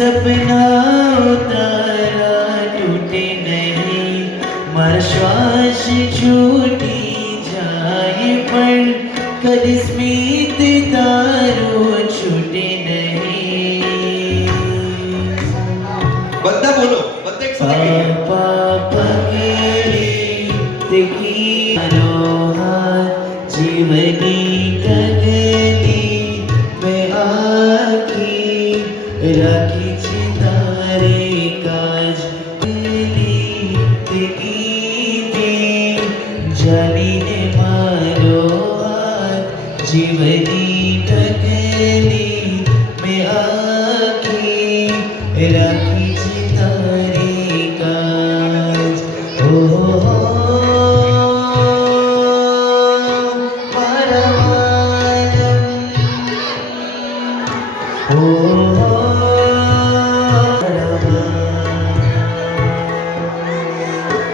सपना उतारा टूटे नहीं मारा श्वास छूटी जाए पर कभी स्मित तारो छूटे नहीं બધા બોલો બધા એક સાથે पापा पकड़े तेरी हाथ जीवनी कगली में आकी राखी છે તારે કાજ તેરી જાણીને મારો હાથ જીવની ટકલી મેં આખી રાખી છે તારે કાજ મારા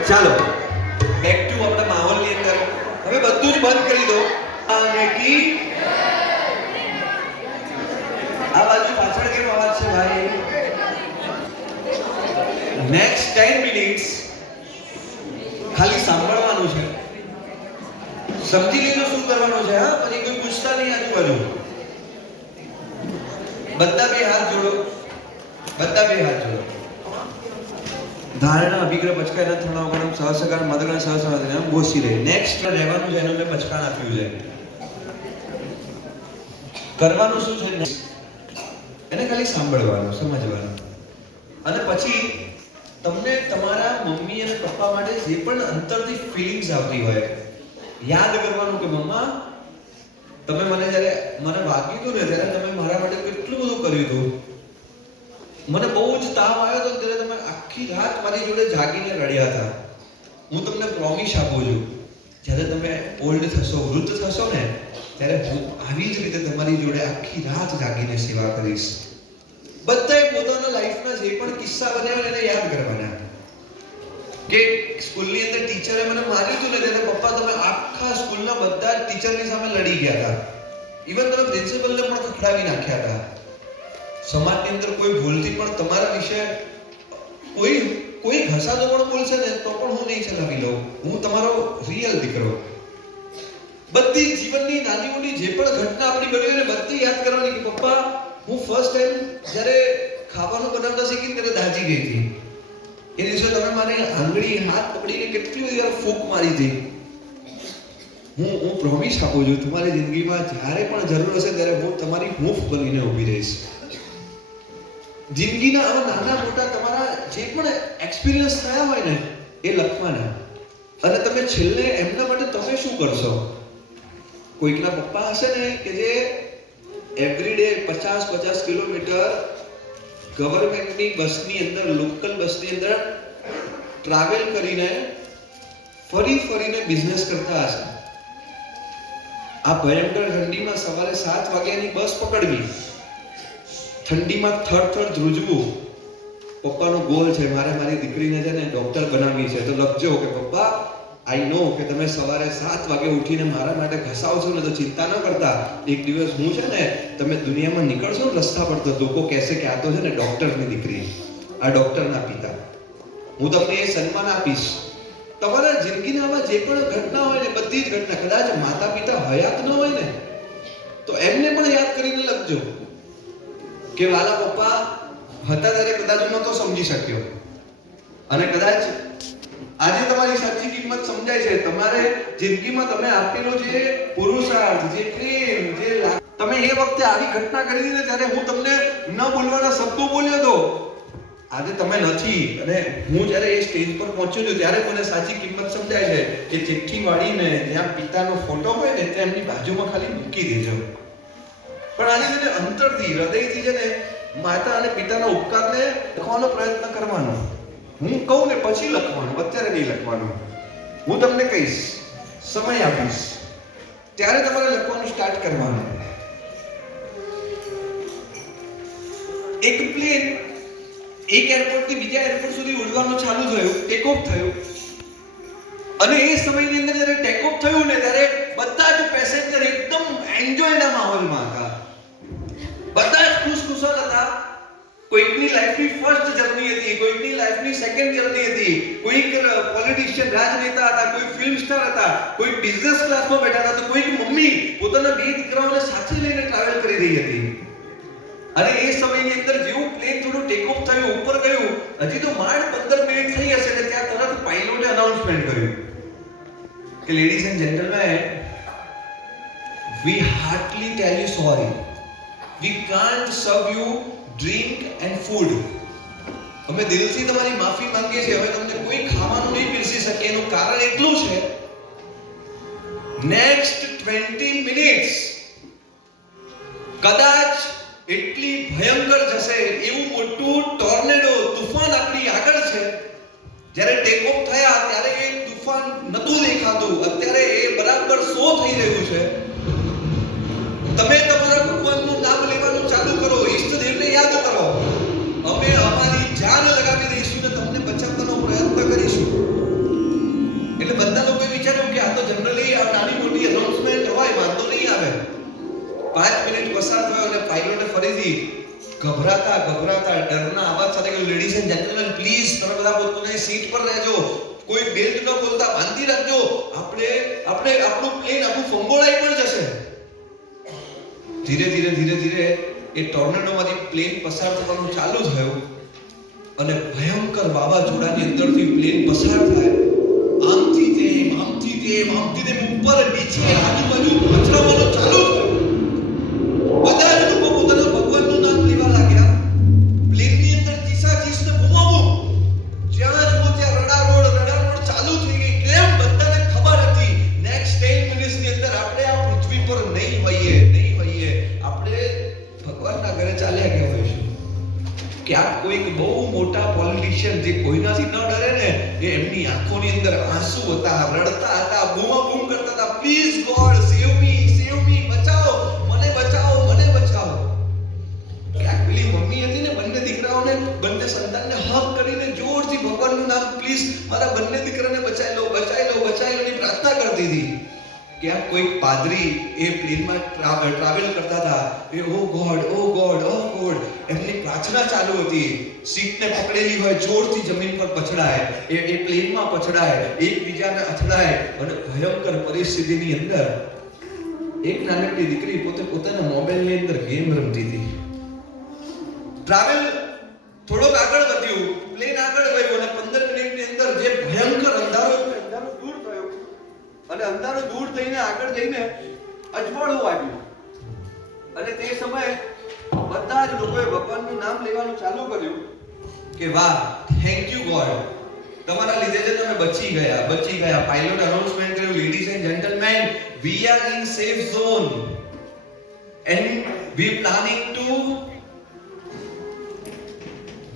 ચાલો બેક ટુ આપણા માહોલની અંદર હવે બધું જ બંધ કરી દો અને કી આ બાજુ પાછળ કેમ અવાજ છે ભાઈ નેક્સ્ટ 10 મિનિટ્સ ખાલી સાંભળવાનું છે સમજી લેજો શું કરવાનું છે હા પછી કોઈ પૂછતા નહીં આજુબાજુ બધા બે હાથ જોડો બધા બે હાથ જોડો ધારણા અભિગ્રહ પચકાયના થણાવ ગણમ સહસકાર મદગણ સહસમાદન બોસી રહે નેક્સ્ટ રહેવાનું છે એનું મેં પચકાણ આપ્યું છે કરવાનું શું છે એને ખાલી સાંભળવાનું સમજવાનું અને પછી તમને તમારા મમ્મી અને પપ્પા માટે જે પણ અંતરથી ફીલિંગ્સ આવતી હોય યાદ કરવાનું કે મમ્મા તમે મને જ્યારે મને વાગ્યું હતું ને ત્યારે તમે મારા માટે કેટલું બધું કર્યું હતું મને બહુ જ તાવ આવ્યો હતો ત્યારે તમે આખી રાત મારી જોડે જાગીને રડ્યા હતા હું તમને પ્રોમિસ આપું છું જ્યારે તમે ઓલ્ડ થશો વૃદ્ધ થશો ને ત્યારે હું આવી જ રીતે તમારી જોડે આખી રાત જાગીને સેવા કરીશ બધાએ પોતાના લાઈફના જે પણ કિસ્સા બન્યા હોય એને યાદ કરવાના કે સ્કૂલની અંદર ટીચરે મને માર્યું હતું ને ત્યારે પપ્પા તમે આખા સ્કૂલના બધા ટીચરની સામે લડી ગયા હતા ઇવન તમે પ્રિન્સિપલને પણ ખખડાવી નાખ્યા હતા સમાજની અંદર કોઈ ભૂલથી પણ તમારા વિશે કોઈ ઘસાતો પણ બોલશે ને તો પણ હું નહીં ચલાવી લઉં હું તમારો રિયલ દીકરો બધી જીવનની નાની મોટી જે પણ ઘટના આપણી બની હોય ને બધી યાદ કરવાની કે પપ્પા હું ફર્સ્ટ ટાઈમ જ્યારે ખાવાનું બનાવતા શીખી ત્યારે દાજી ગઈ હતી એ દિવસે તમે મારી આંગળી હાથ પકડીને કેટલી બધી વાર ફૂંક મારી હતી હું પ્રોમિસ આપું છું તમારી જિંદગીમાં જ્યારે પણ જરૂર હશે ત્યારે હું તમારી હૂંફ બનીને ઊભી રહીશ જિંદગીના આવા નાના મોટા તમારા જે પણ એક્સપિરિયન્સ થયા હોય ને એ લખવાના અને તમે છેલ્લે એમના માટે તમે શું કરશો કોઈકના પપ્પા હશે ને કે જે એવરીડે 50 કિલોમીટર ગવર્મેન્ટની બસની અંદર લોકલ બસની અંદર ટ્રાવેલ કરીને ફરીને બિઝનેસ કરતા હશે આ ભયંકર ઠંડીમાં સવારે 7 વાગ્યાની બસ પકડવી ઠંડીમાં થર ધ્રુજવું પપ્પાનો ગોલ છે મારે મારી દીકરીને છે ને ડોક્ટર બનાવવી છે તો લખજો કે પપ્પા આઈ નો કે તમે સવારે 7 વાગે ઉઠીને મારા માટે ઘસાવશો ને તો ચિંતા ન કરતા એક દિવસ હું છે ને તમે દુનિયામાં નીકળશો ને રસ્તા પર તો લોકો કહેશે કે આ તો છે ને ડોક્ટરની દીકરી આ ડોક્ટરના પિતા હું તમને એ સન્માન આપીશ તમારા જિંદગીના આમાં જે પણ ઘટના હોય ને બધી જ ઘટના કદાચ માતા પિતા હયાત ન હોય ને તો એમને પણ યાદ કરીને લખજો કે વાલા પપ્પા હતા ત્યારે કદાચ હું નહોતો સમજી શક્યો અને કદાચ આજે તમારી સાચી કિંમત સમજાય છે તમારે જિંદગીમાં તમે આપેલો જે પુરુષાર્થ જે પ્રેમ જે તમે એ વખતે આવી ઘટના કરી હતી ને ત્યારે હું તમને ન બોલવાના શબ્દો બોલ્યો હતો આજે તમે નથી અને હું જ્યારે એ સ્ટેજ પર પહોંચ્યો છું ત્યારે મને સાચી કિંમત સમજાય છે કે ચિઠ્ઠી વાળીને જ્યાં પિતાનો ફોટો હોય ને ત્યાં એમની બાજુમાં ખાલી મૂકી દેજો પણ આજે તેને અંતરથી હૃદયથી છે ને માતા અને પિતાના ઉપકારને લખવાનો પ્રયત્ન કરવાનો હું કહું ને પછી લખવાનું અત્યારે નહીં લખવાનું હું તમને કહીશ સમય આપીશ ત્યારે તમારે લખવાનું સ્ટાર્ટ કરવાનું એક પ્લેન એક એરપોર્ટથી બીજા એરપોર્ટ સુધી ઉડવાનું ચાલુ થયું, ટેક ઓફ થયું, અને એ સમયની અંદર જ્યારે ટેક ઓફ થયું ને ત્યારે બધા જ પેસેન્જર એકદમ એન્જોયના માહોલમાં હતા. બધા જ ખુશખુશાલ હતા. કોઈકની લાઈફની ફર્સ્ટ જર્ની હતી, કોઈકની લાઈફની સેકન્ડ જર્ની હતી, કોઈક પોલિટિશિયન રાજનેતા હતા, કોઈ ફિલ્મ સ્ટાર હતા, કોઈ બિઝનેસ ક્લાસમાં બેઠા હતા, તો કોઈક મમ્મી પોતાના બે દીકરાઓને સાથે લઈને ટ્રાવેલ કરી રહી હતી. અને એ સમયની અંદર જેવું પ્લેન થોડું ટેક ઓફ થયું, ઉપર ગયું, હજી તો માંડ 15 મિનિટ થઈ હશે કે ત્યાં તરત પાયલોટે અનાઉન્સમેન્ટ કર્યું કે ladies and gentleman, we heartily tell you sorry, we can't serve you drink and food. અમે દિલથી તમારી માફી માંગીએ છીએ, હવે તમને કોઈ ખાવાનું નહીં પીરસી શકીએ. એનું કારણ એટલું છે, નેક્સ્ટ 20 મિનિટ્સ કદાચ એટલી ભયંકર જશે, એવું મોટું ટોર્નેડો તુફાન આપણી આગળ છે. જ્યારે ટેક ઓફ થયા ત્યારે એ તુફાન નતું દેખાતું, અત્યારે એ બરાબર શો થઈ રહ્યું છે. તમે તમારા ભગવાનનું નામ લેવાનું ચાલુ કરો, ઈષ્ટદેવને યાદ કરો. અમે અમારી જાન લગાવી દઈશું ને તમને બચાવવાનો પ્રયત્ન કરીશું. એટલે બધા લોકોએ વિચાર્યું કે આ તો જનરલી આ નાની મોટી અનાઉન્સમેન્ટ હોય, વાંધો નહીં આવે. 5 મિનિટ પસાર થયો અને પાયલોટે ફરીથી ગભરાતા ડરના અવાજ સાથે કહ્યું, લેડીઝ એન્ડ જેન્ટલમેન, પ્લીઝ તમે બધા પોતાની સીટ પર રહેજો, કોઈ બેલ્ટ ન ખોલતા બાંધી રાખજો, આપણે આપણું પ્લેન આખું ફંગોળાઈ પણ જશે. ધીરે ધીરે એ ટોર્નેડોમાંથી પ્લેન પસાર થવાનું ચાલુ થયું અને ભયંકર વાવાઝોડાની અંદરથી પ્લેન પસાર થાય. આમથી તેમ ઉપર નીચે આજુબાજુ પછડાવવાનું ચાલુ થયું. બધા જ લોકો પોતાના ભગવાનનું નામ લેવા લાગ્યા. પ્લેનની અંદર ચીસ ને બૂમાબૂમ, જ્યાં જુઓ ત્યાં રડારોડ ચાલુ થઈ ગઈ. કેમ? બધાને ખબર હતી નેક્સ્ટ 10 મિનિટ્સની અંદર આપણે આ પૃથ્વી પર નહીં હોઈએ, આપણે ભગવાનના ઘરે ચાલ્યા ગયા હોઈશું. ક્યાંક કોઈક બહુ મોટા પોલિટિશિયન જે કોઈનાથી ન ડરે ને, એ એમની આંખોની અંદર આંસુ હતા, રડતા હતા, બૂમાબૂમ કરતા હતા, પ્લીઝ ગોડ સેવ મી, બચાવો, મને બચાવો. ક્યાંક પેલી મમ્મી હતી ને, બંને દીકરાઓને, બંને સંતાનને હક કરીને જોરથી ભગવાનનું નામ, પ્લીઝ મારા બંને દીકરાને બચાવી લો ની પ્રાર્થના કરતી હતી. ક્યાંક કોઈક પાદરી એ પ્લેનમાં ટ્રાવેલ કરતા હતા, એ ઓ ગોડ એમની પ્રાર્થના ચાલુ હતી. સીટને પકડેલી હોય, જોરથી જમીન પર પછડાય, એ પ્લેનમાં પછડાય, એકબીજાને અથડાય, અને ભયંકર પરિસ્થિતિની અંદર એક નાનકડી દીકરી પોતાના મોબાઈલની અંદર ગેમ રમતી હતી. ટ્રાવેલ થોડોક આગળ વધ્યું, પ્લેન આગળ ગયું અને 15 મિનિટની અંદર જે ભયંકર અંધારો દૂર થયો અને અંધારો દૂર થઈને આગળ જઈને અજવાળું આવ્યું. અને તે સમયે બધા જ લોકોએ ભગવાનનું નામ લેવાનું ચાલુ કર્યું કે વાહ, થેન્ક યુ ગોડ, તમારા લીધે જે તમે બચી ગયા. પાયલોટ અનાઉન્સમેન્ટ કર્યું, ladies and gentleman, we are in safe zone and we planning to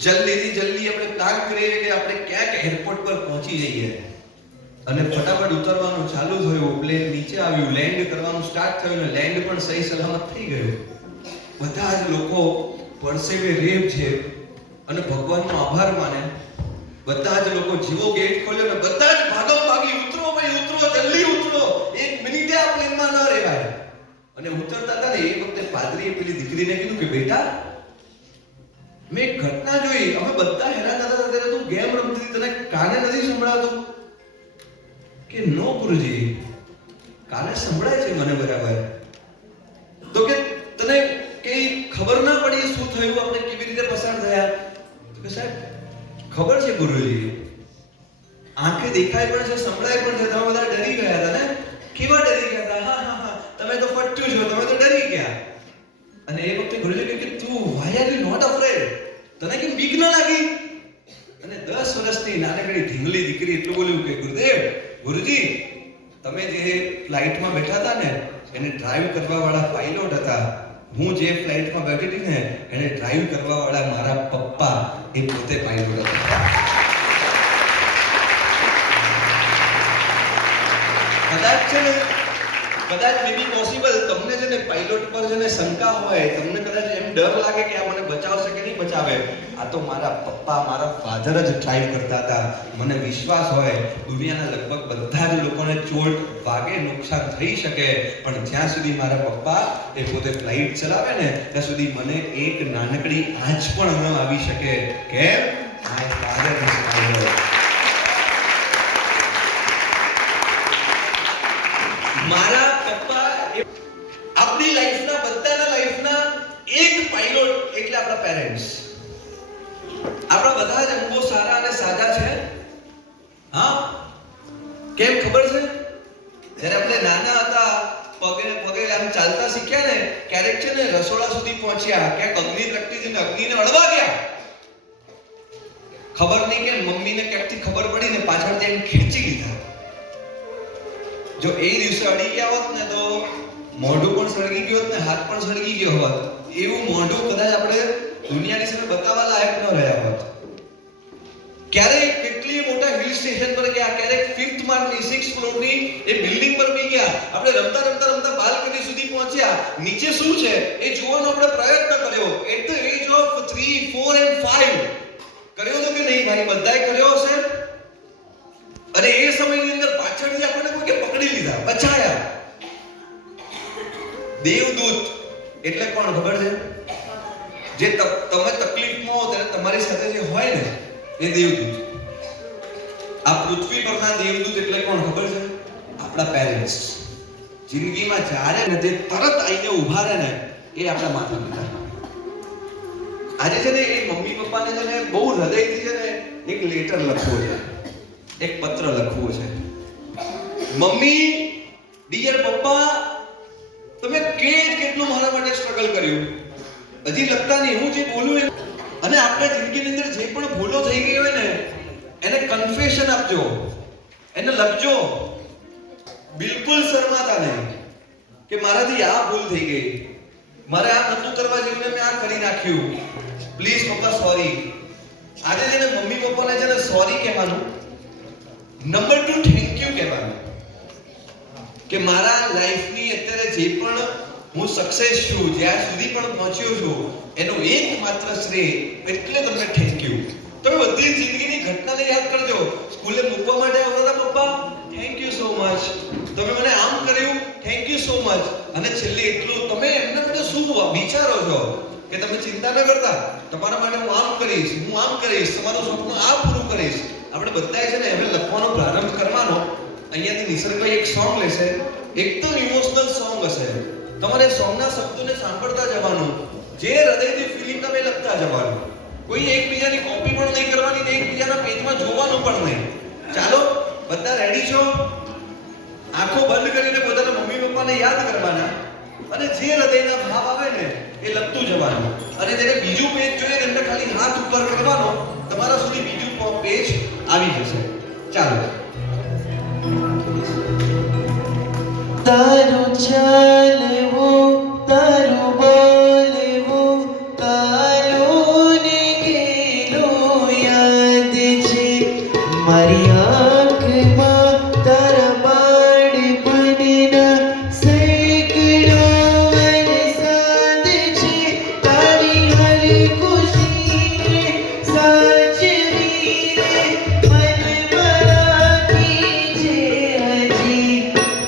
જલ્દી આપણે પ્લાન કરીએ કે આપણે ક્યાંક એરપોર્ટ પર પહોંચી જઈએ. અને ફટાફટ ઉતરવાનું ચાલુ થયું. પ્લેન નીચે આવ્યું, લેન્ડ કરવાનું સ્ટાર્ટ થયું અને લેન્ડ પણ સહી સલામત થઈ ગયું. બધા જ લોકો પરસેવે રેબ છે અને ભગવાનનો આભાર માને. બધા જ લોકો જેવો ગેટ ખોલ્યો ને બધા જ ભાગી, ઉતરો ભાઈ, જલ્દી ઉતરો, 1 મિનિટે આ પ્લેનમાં ન રહેવાય. અને ઉતરતા હતા ને એ વખતે પાદરીએ પેલી દીકરીને કીધું કે બેટા, મેં એક ઘટના જોઈ, અમે બધા હેરાન હતા ત્યારે તું ગેમ રમતી હતી, તને કાને નથી સંભળાતું? કે નો ગુરુજી, કાને સંભળાય છે મને બરાબર. તો કે તને કઈ ખબર ના પડી શું થયું, આપણે કેવી રીતે પસાર થયા? તો કે સાહેબ ખબર છે ગુરુજી, આંખે દેખાય પણ છે, સંભળાય પણ છે, તમે બધા ડરી ગયા હતા ને? કેવા ડરી ગયા હતા? હા, તમે તો ફટ્યું છો, તમે તો ડરી ગયા. અને એ વખતે ગુરુજી કહે કે તું why are you not afraid? તને કેમ બીક ન લાગી? અને 10 વર્ષની નાનકડી ઢીંગલી દીકરી એટલું બોલ્યું કે ગુરુજી, તમે જે ફ્લાઇટમાં બેઠા હતા ને, એને ડ્રાઈવ કરવા વાળા પાયલોટ હતા. હું જે ફ્લાઇટમાં બેઠી હતી ને, એને ડ્રાઈવ કરવા વાળા મારા પપ્પા, એ પોતે પાયલોટ હતા. કદાચ છે ને કદાચ મે બી પોસિબલ તમને છે ને પાયલોટ પર છે ને શંકા હોય, તમને કદાચ એમ ડર લાગે કે આ મને બચાવશે કે નહીં બચાવે. આ તો મારા પપ્પા, મારા ફાધર જ ડ્રાઈવ કરતા હતા. મને વિશ્વાસ હોય દુનિયાના લગભગ બધા જ લોકોને ચોટ વાગે, નુકસાન થઈ શકે, પણ જ્યાં સુધી મારા પપ્પા એ પોતે ફ્લાઇટ ચલાવે ને ત્યાં સુધી મને એક નાનકડી આંચ પણ ન આવી શકે. કેમ? My father is pilot. મારા પપ્પા આપણી લાઈફના, બધાના લાઈફના એક પાયલોટ એટલે આપણા પેરેન્ટ્સ. આપણા બધા જ અંગો સારા અને સાજા છે. હા, કેમ ખબર છે? જ્યારે આપણે નાના હતા, પગે આમ ચાલતા શીખ્યા ને, ક્યારેક છે ને રસોડા સુધી પહોંચ્યા, ક્યાંક અગ્નિ પ્રગટી હતી ને અગ્નિને અડવા ગયા, ખબર નહીં કે મમ્મીને ક્યાંકથી ખબર પડી ને પાછળ જઈને ખેંચી લીધા. જો એ દિવસે અડી ગયા હોત ને તો મોઢું પણ સળગી ગયું હોત ને હાથ પણ સળગી ગયો હોત. એવું મોઢું કદાચ આપણે દુનિયાની સામે બતાવવા લાયક ન રહ્યા હોત. ક્યારેક કેટલી મોટા હિલ સ્ટેશન પર ગયા, ક્યારેક 5th માળની 6th ફ્લોરની એ બિલ્ડિંગ પર બી ગયા. આપણે રમતા રમતા રમતા બાલ્કની સુધી પહોંચ્યા, નીચે શું છે એ જોવાનો આપણે પ્રયત્ન કર્યો. At the age of 3, 4 and 5 કર્યો તો કે નહીં ભાઈ? બધાએ કર્યો હશે. અને એ સમયની અંદર પાછળથી આપણને કોઈ પકડી લીધા, બચાયા. દેવદૂત એટલે કોણ ખબર છે? જે તમે તકલીફમાં હો ત્યારે તમારી સાથે જે હોય ને એ દેવદૂત. આ પૃથ્વી પરના દેવદૂત એટલે કોણ ખબર છે? આપણા પેરેન્ટ્સ. જિંદગીમાં જ્યારે ને તે તરત આવીને ઊભા રહે ને એ આપણા માતા પિતા. આજે છે ને એ મમ્મી પપ્પાને છે ને બહુ હૃદયથી છે ને એક લેટર લખવો છે, એક પત્ર લખવો છે. મમ્મી, ડિયર પપ્પા, તમે કેટલું મારા માટે સ્ટ્રગલ કર્યું. હજી લખતા નહીં, હું જે બોલું એ. અને આપણે જિંદગીની અંદર જે પણ ભૂલો થઈ ગઈ હોય ને એને કન્ફેશન આપજો, એને લખજો. બિલકુલ શરમાતા નહીં કે મારાથી આ ભૂલ થઈ ગઈ, મારે આ નતું કરવા જેવું મેં આ કરી નાખ્યું, પ્લીઝ પપ્પા સોરી. આજે છે ને મમ્મી પપ્પાને છે ને સોરી કહેવાનું. નંબર 2 થેન્ક યુ કહેવાનું કે મારા લાઈફની અત્યારે જે પણ હું સક્સેસ છું, જ્યાં સુધી પણ પહોંચ્યો છું, એનો એકમાત્ર શ્રેય એટલે તમને થેન્ક યુ. તમે બધી જિંદગીની ઘટનાને યાદ કરજો. સ્કૂલે મૂકવા માટે આવતા હતા પપ્પા, થેન્ક યુ સો મચ. તમે મને આમ કર્યું, થેન્ક યુ સો મચ. અને છેલ્લે એટલું તમે એમના માટે શું વિચારો છો કે તમે ચિંતા ન કરતા, તમારા માટે હું આમ કરીશ, હું આમ કરીશ, તમારું સપનું આ પૂરું કરીશ. આપણે બધાએ છે ને હવે લખવાનો પ્રારંભ કરવાનો. અહીંયાથી નિસર્ગભાઈ એક સોંગ લેશે, એકદમ ઇમોશનલ સોંગ હશે. તમારે સોંગના શબ્દોને સાંભળતા જવાનું, જે હૃદયથી ફીલિંગ તમે લખતા જવાનું. કોઈ એકબીજાની કોપી પણ નહીં કરવાની ને એકબીજાના પેજમાં જોવાનું પણ નહીં. ચાલો, બધા રેડી છો? આંખો બંધ કરીને પોતાના મમ્મી પપ્પાને યાદ કરવાના અને જે હૃદયના ભાવ આવે ને એ લખતું જવાનું. અને જ્યારે બીજું પેજ જોઈએ એટલે ખાલી હાથ ઉપર કરવાનો, તમારા સુધી બીજું પેજ આવી જશે. ચાલો. તારું ચાલવું, તારું બોલવું, કાલું ને ગેલું યાદ છે. મારી આંખમાં તારા બાળપણના સેંકડો વરસાદ છે. તારી હર ખુશીને સાચવીને મનમાં રાખી છે હજી.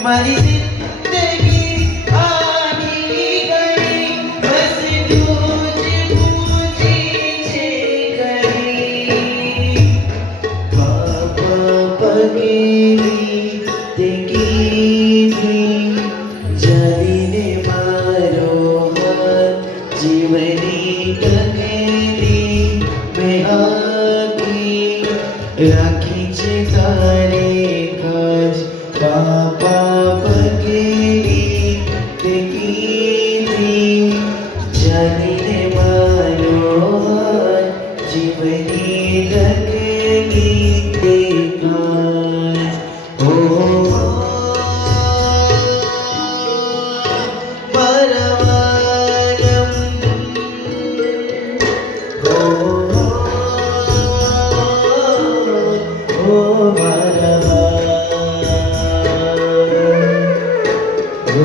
મારી જિંદગી આની ગઈ, બસ તું જ પૂછી છે ઘડી. બાપા પગેલી તે કીધી, જાવીને મારો હાથ જીવની ટકેલી મેં આખી રાખી છે તારે કાજ. બાપા પગેલી તે કીધી, જાવીને મારો હાથ જીવની ટકેલી તે કાજ. ઓ મારા વાલમ, ઓ મારા વાલમ, ઓ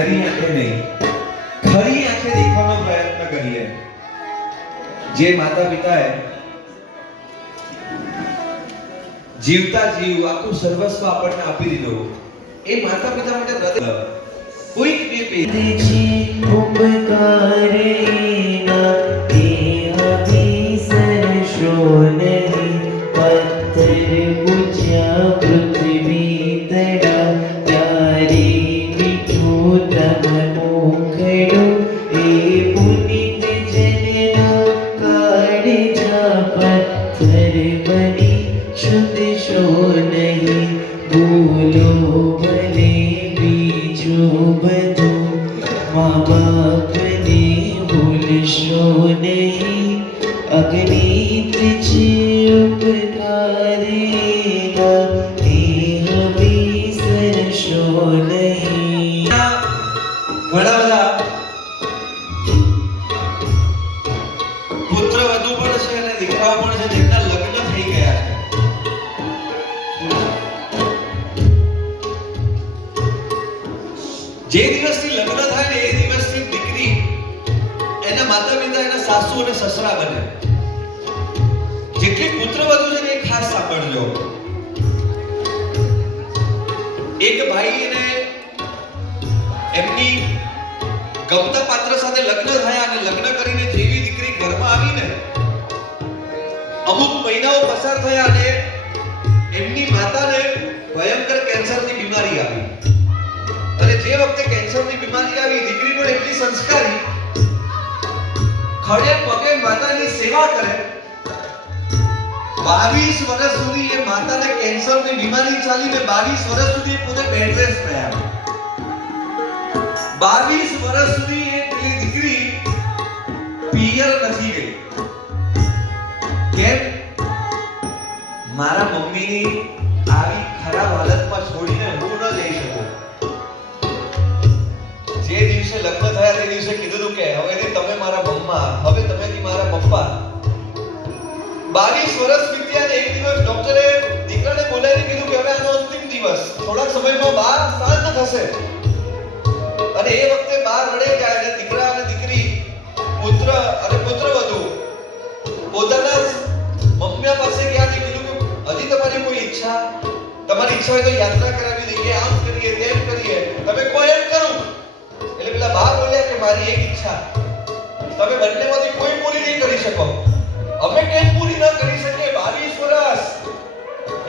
નરી આંખે નહીં, ખરી આંખે દેખવાનો પ્રયત્ન કરીએ. જે માતા પિતાએ જીવતા જીવ આખું સર્વસ્વ આપણને આપી દીધું, એ માતા પિતા માટે હૃદય કોઈક બી ઉપકારેના દેહાભીસરશો નહીં, પથ્થર પૂજ્યા પૃથ્વી તડા, ત્યારે મીઠું તમ મુખડું, એ પુનિત જનનો કાળજા, પથ્થર બની શુદ્ધ શો નહીં, ભૂલો ભલે બીજું બધું, મા બાપને ભૂલશો નહીં, અગણિત છે ઉપકારેના દેહ વિસરશો નહીં. ઘણા બધા પુત્ર વધુ પણ છે અને દીકરાઓ પણ છે જેમના લગ્ન થઈ ગયા છે. જે દિવસથી લગ્ન થાય ને એ દિવસથી દીકરી એના માતા પિતા એના સાસુ અને સસરા બને. જેટલી પુત્ર વધુ છે ને એ ખાસ સાંભળજો. એક ભાઈ ને એમની ગમતા પાત્ર સાથે લગ્ન થયા અને લગ્ન કરીને જેવી દીકરી ઘરમાં આવીને અમુક મહિનાઓ પસાર થયા અને એમની માતાને ભયંકર કેન્સરની બીમારી આવી. અને જે વખતે કેન્સરની બીમારી આવી, દીકરી પણ એટલી સંસ્કારી, ખડે પગે માતાની સેવા કરે. 22 વર્ષ સુધી એ માતાને કેન્સરની બીમારી ચાલીને 22 વર્ષ સુધી પોતે બેડ રેસ્ટ રહ્યા. 22 વર્ષ સુધી એ પેલી દીકરી પિયર નથી ગઈ. કેમ? મારા મમ્મીની આવી ખરાબ હાલતમાં છોડીને હું ન જઈ શકું. જે દિવસે લગ્ન થયા તે દિવસે કીધું કે હવેથી તમે મારા મમ્મા, હવે તમેથી મારા પપ્પા. 22 વર્ષ વીત્યા અને એક દિવસ ડોક્ટરે દીકરાને બોલાવીને કીધું કે હવે આનો અંતિમ દિવસ, થોડાક સમયમાં બા શાંત થશે. અને એ વખતે બા રડે જાય અને દીકરા અને દીકરી, પુત્ર અને પુત્રવધુ પોતાના મમ્મી પાસે ગયા. કીધું કે હજી તમારી કોઈ ઈચ્છા, તમારી ઈચ્છા હોય તો યાત્રા કરાવી દઈએ, આમ કરીએ તેમ કરીએ, તમે કોઈ એમ કરો. એટલે પેલા બા બોલ્યા કે મારી એક ઈચ્છા તમે બંનેમાંથી કોઈ પૂરી નહીં કરી શકો. અમે કેમ પૂરી ન કરી શકીએ? 22 વર્ષ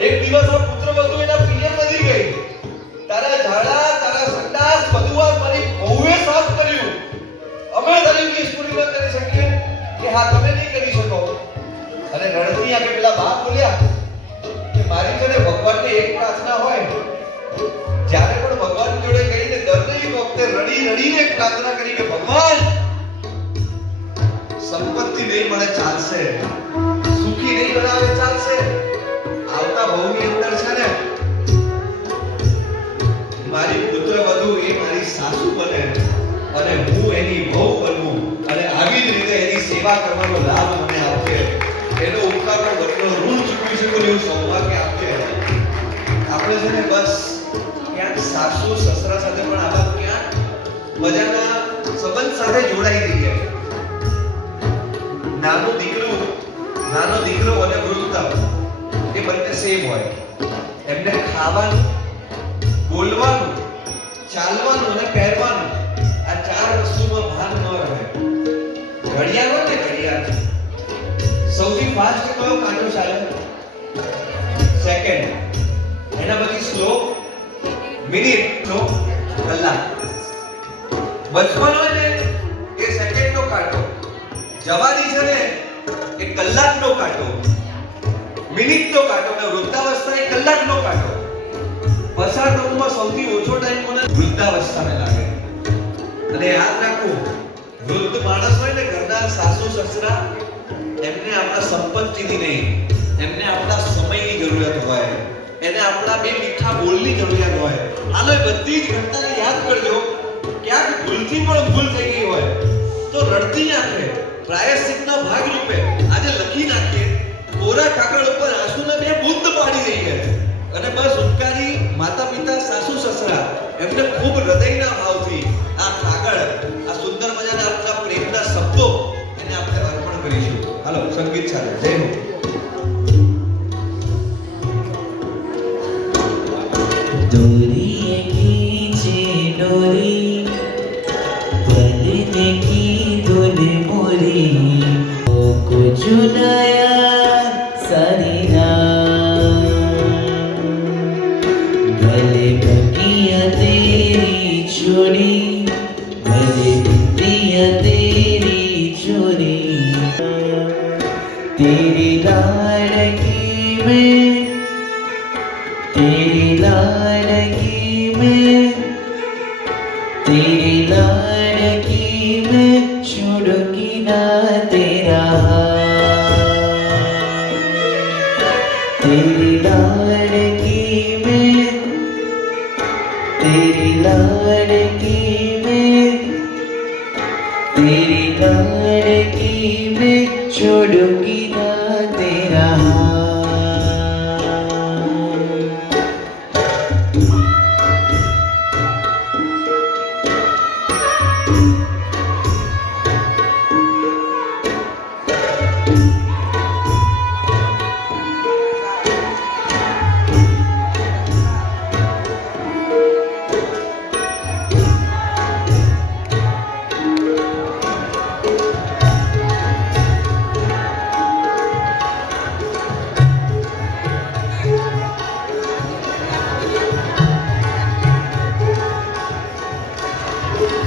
એક દિવસ આ પુત્રવધુ એના પિયર નથી ગઈ. તારા ઝાડા, તારા સંડાસ બધું આ મારી બહુએ સાફ કર્યું. અમે તારી ઈચ્છા પૂરી ન કરી શકીએ કે હા તમે નહીં કરી શકો. અને રડતી આંખે પેલા બા બોલ્યા કે મારી જોડે ભગવાનને એક પ્રાર્થના હોય, જ્યારે પણ ભગવાન જોડે કહીને દરેક વખતે રડી રડીને પ્રાર્થના કરી કે ભગવાન સંપત્તિ નહીં મળે ચાલશે, સુખી નહીં બનાવે ચાલશે, આવતા ભવની અંદર છે ને મારી પુત્ર વધુ એ મારી સાસુ બને અને હું એની વહુ બનું અને આવી જ રીતે એની સેવા કરવાનો લાભ મને આપજે. એનો ઉપકારનો બદલો ઋણ ચૂકવી શકું એવું સૌભાગ્ય આપજે. આપણે છે ને બસ ક્યાંક સાસુ સસરા સાથે પણ આવા ક્યાંક મજાના સંબંધ સાથે જોડાઈ જઈએ. નાનો દીકરો અને વૃદ્ધ એ બંને સેમ હોય. એમને ખાવાનું, બોલવાનું, ચાલવાનું અને પહેરવાનું આ 4 વસ્તુમાં ભાન ન રહે. ઘડિયાળ હોય ને, ઘડિયાળ સૌથી ફાસ્ટ કયો કાંટો ચાલે? સેકન્ડ. એના પછી સ્લો મિનિટ, સ્લો કલાક. બચપન હોય ને એ સેકન્ડનો કાંટો, જવાની છે ને એ કલાકનો કાંટો, મિનિટનો કાંટો, અને વૃદ્ધાવસ્થા એ કલાકનો કાંટો. પસાર થવામાં સૌથી ઓછો ટાઈમ કોને? વૃદ્ધાવસ્થાને લાગે. અને યાદ રાખો, વૃદ્ધ માણસ હોય ને, ઘરના સાસુ સસરા, એમને આપણા સંપત્તિની નહીં, એમને આપણા સમયની જરૂરિયાત હોય, એને આપણા બે મીઠા બોલની જરૂરિયાત હોય. આનો બધી જ ઘટનાને યાદ કરજો. ક્યાંક ભૂલથી પણ ભૂલ થઈ ગઈ હોય તો રડતી આંખે પ્રાયશ્ચિતના ભાગ રૂપે આજે લખી નાખીએ, કોરા કાગળ ઉપર આંસુને 2 બૂંદ પાડી દઈએ અને બસ ઉપકારી માતા પિતા સાસુ સસરા એમને ખૂબ હૃદયના ભાવથી की धुन मोरी को चुनाया सारी रात भले बगिया तेरी छोड़ी भले बिंदिया तेरी चोरी तेरी लाड़की में तेरी लाड़की में तेरी लाड़की में छोड़ूंगी ना तेरा हाथ तेरी लाड़की में तेरी लाड़की में तेरी लाड़की में छोड़ूंगी ना तेरा हाथ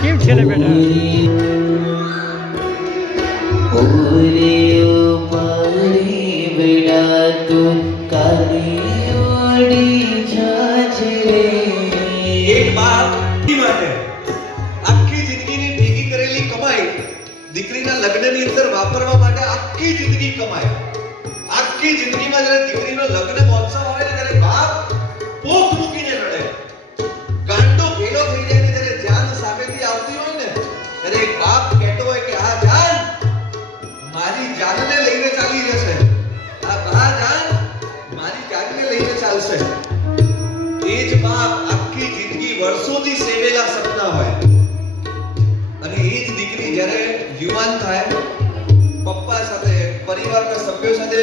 કેમ છે લે બેટા? ઓરે ઓ મારી બેડા તું કાલી ઓડી જાજે રે એક બાપ દીકરી માટે આખી જિંદગીની ભેગી કરેલી કમાઈ દીકરીના લગ્નની અંદર વાપરવા માટે આખી જિંદગી કમાય. આખી જિંદગીમાં જ્યારે દીકરીનો લગ્ન મહોત્સવ આવે ને ત્યારે બાપ પોખ મૂકીને રડે, ગાંડો ભેલો થઈ જાય ને જ્યારે જાન સામેથી આવતી હોય ને ત્યારે એક બાપ કહેતો હોય કે આ જાન મારી જાનને લઈને ચાલી જશે, આ જાન મારી જાનને લઈને ચાલશે. એ જ બાપ આખી જિંદગી વર્ષોથી સેવેલા સપના હોય અને એ જ દીકરી જ્યારે યુવાન થાય, પપ્પા સાથે પરિવારના સભ્યો સાથે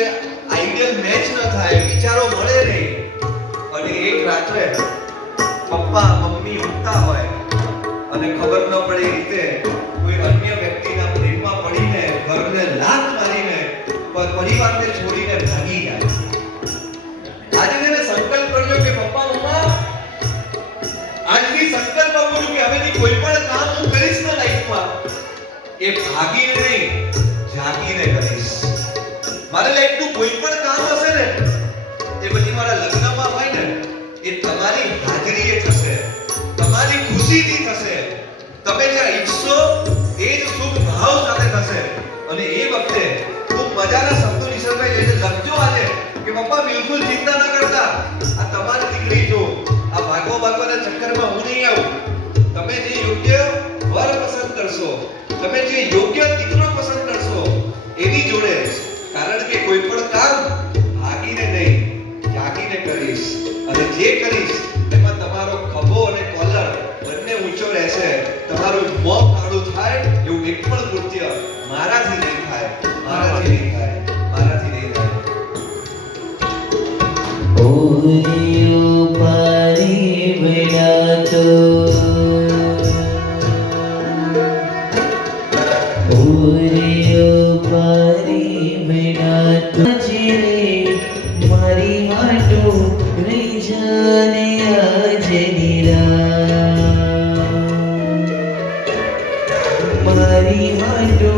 આઈડિયલ મેચ ન થાય, વિચારો મળે નહીં અને એક રાત્રે પપ્પા મમ્મી ઊંઘતા હોય અને ખબર ન પડે એ રીતે કોઈ અન્ય વ્યક્તિના પ્રેમમાં પડીને ઘરને લાત મારીને પરિવારને છોડીને ભાગી જાય. આજે તેને સંકલ્પ કરજો કે પપ્પા મમ્મા આજથી સંકલ્પ કરું કે હવેથી કોઈ પણ કામ હું કરીશ ને લાઈફમાં એ ભાગીને નહીં જાગીને કરીશ. મારે લાઈફનું કોઈ પણ કામ હશે ને એ પછી મારા લગ્નમાં હોય ને એ તમારી હાજરીએ થશે, તમારી ખુશીથી થશે. તમે જે ઈચ્છો એ જ શુભ ભાવ સાથે થશે અને એ વખતે ખૂબ મજાના શબ્દો નિશરભાઈ લઈને લખજો આજે કે પપ્પા બિલકુલ ચિંતા ન કરતા, આ તમારી દીકરી જો આ ભાગવાના ચક્કરમાં હું નહીં આવું. તમે જે યોગ્ય વર પસંદ કરશો, તમે જે યોગ્ય દીકરો પસંદ કરશો એની જોડે, કારણ કે કોઈ પણ કામ ભાગીને નહીં જાગીને કરીશ અને જે કરીશ એમાં તમારો ખભો અને કોલર બંને ઊંચો રહેશે. તમારું મોં કાળું થાય એવું એક પણ કૃત્ય મારાથી નહીં થાય, મારાથી નહીં થાય, મારાથી નહીં થાય. ઓરિયો પારી બેડા તો ઓરિયો પારી બેડા તો જીરે મારી હાટો રહી જાને આજની રાત મારી હાટો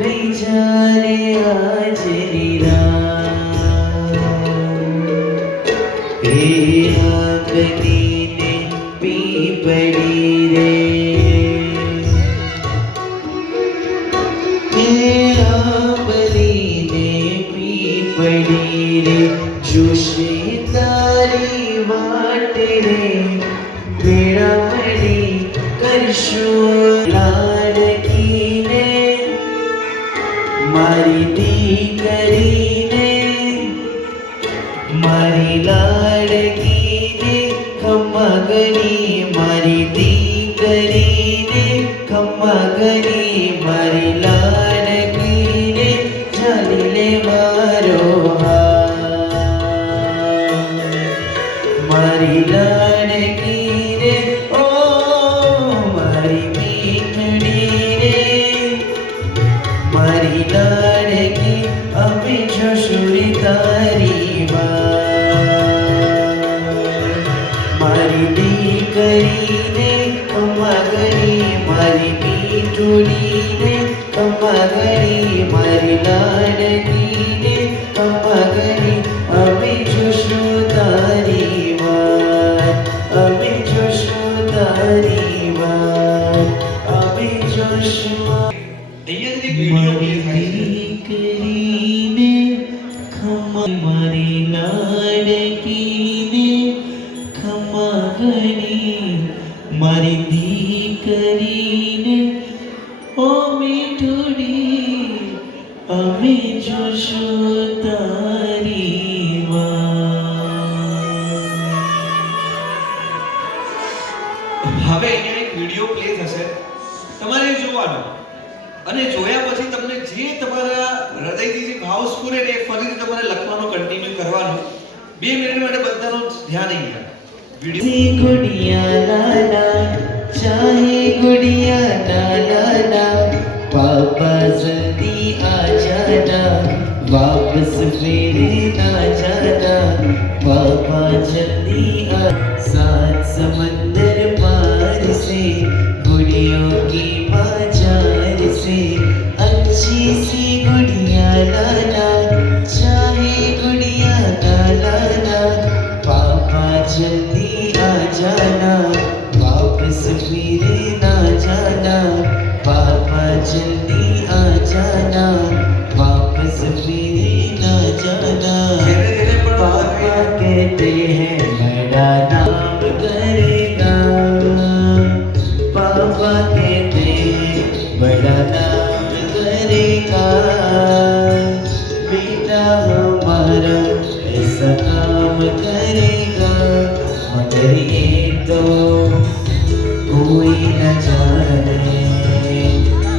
રહી જાને આજની રાત એ આંગણીને પીપળી રે એ આંબલીને પીપળી રે જોશે તારી વાટ રે વેળાવળી કરશું લાડકીને મારી દીકરીને મારી લાડકીને ખમ્મા ગણી મારી દીકરીને ખમ્મા ગણી મારી લાડકીને ચાલી લે મારો હાથ મારી લાડકીને ઓ મારી મીઠડીને મારી લાડકી અમે જોશું રે તારી વાત મારી દીકરીને કમાગણી મારી મીઠુડીને કમાગણી મારી લાડકીને કમાગણી અમે જોશું તારી વાત અમે જોશું તારી વાત અમે જોશું અહીંયાથી એક વિડીયો પ્લે થાય છે. દીકરીને ખમા મારી લાડકીને ખમાગણી મારી દીકરીને ઓ મીઠુડી અમે જોશું તારી વાત હવે અહીંયા એક વિડીયો પ્લે થશે, તમારે એ જોવાનો અને જોયા પછી તમને જે તમારા હૃદયથી જે ભાવ સ્ફુરે ને એ ફરીથી તમારે લખવાનું કન્ટિન્યુ કરવાનું. 2 મિનિટ માટે બધાનું ધ્યાન અહીંયા વિડીયો. गुड़िया लाला चाहे गुड़िया लाला पापा जल्दी आ जाना वापस फिर ना जाना पापा जल्दी आ सात समंदर पार से गुड़ियों की बाजार से अच्छी सी गुड़िया लाला चाहे गुड़िया लाला पापा जल्दी आ जाना वापस फिर ना जाना पापा जल्दी आ जाना वापस फिर ना जाना पापा कहते हैं बड़ा नाम करेगा पापा कहते हैं बड़ा नाम करेगा बेटा हमारा ऐसा काम करेगा मगर ये तो कोई न जाने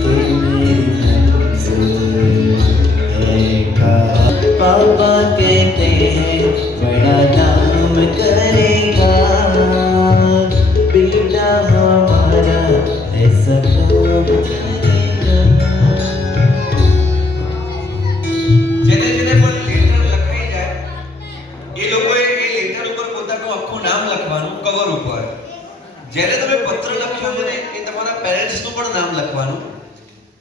कि मेरी मंजिल है कहाँ। पापा कहते हैं बड़ा नाम करेगा बेटा हमारा ऐसा काम करेगा જેને જેને પણ લેટર લખાઈ જાય એ લોકોએ એ લેટર ઉપર પોતાનું આખું નામ લખવાનું કવર ઉપર. જ્યારે તમે પત્ર લખ્યો છે ને એ તમારા પેરેન્ટ્સનું પણ નામ લખવાનું,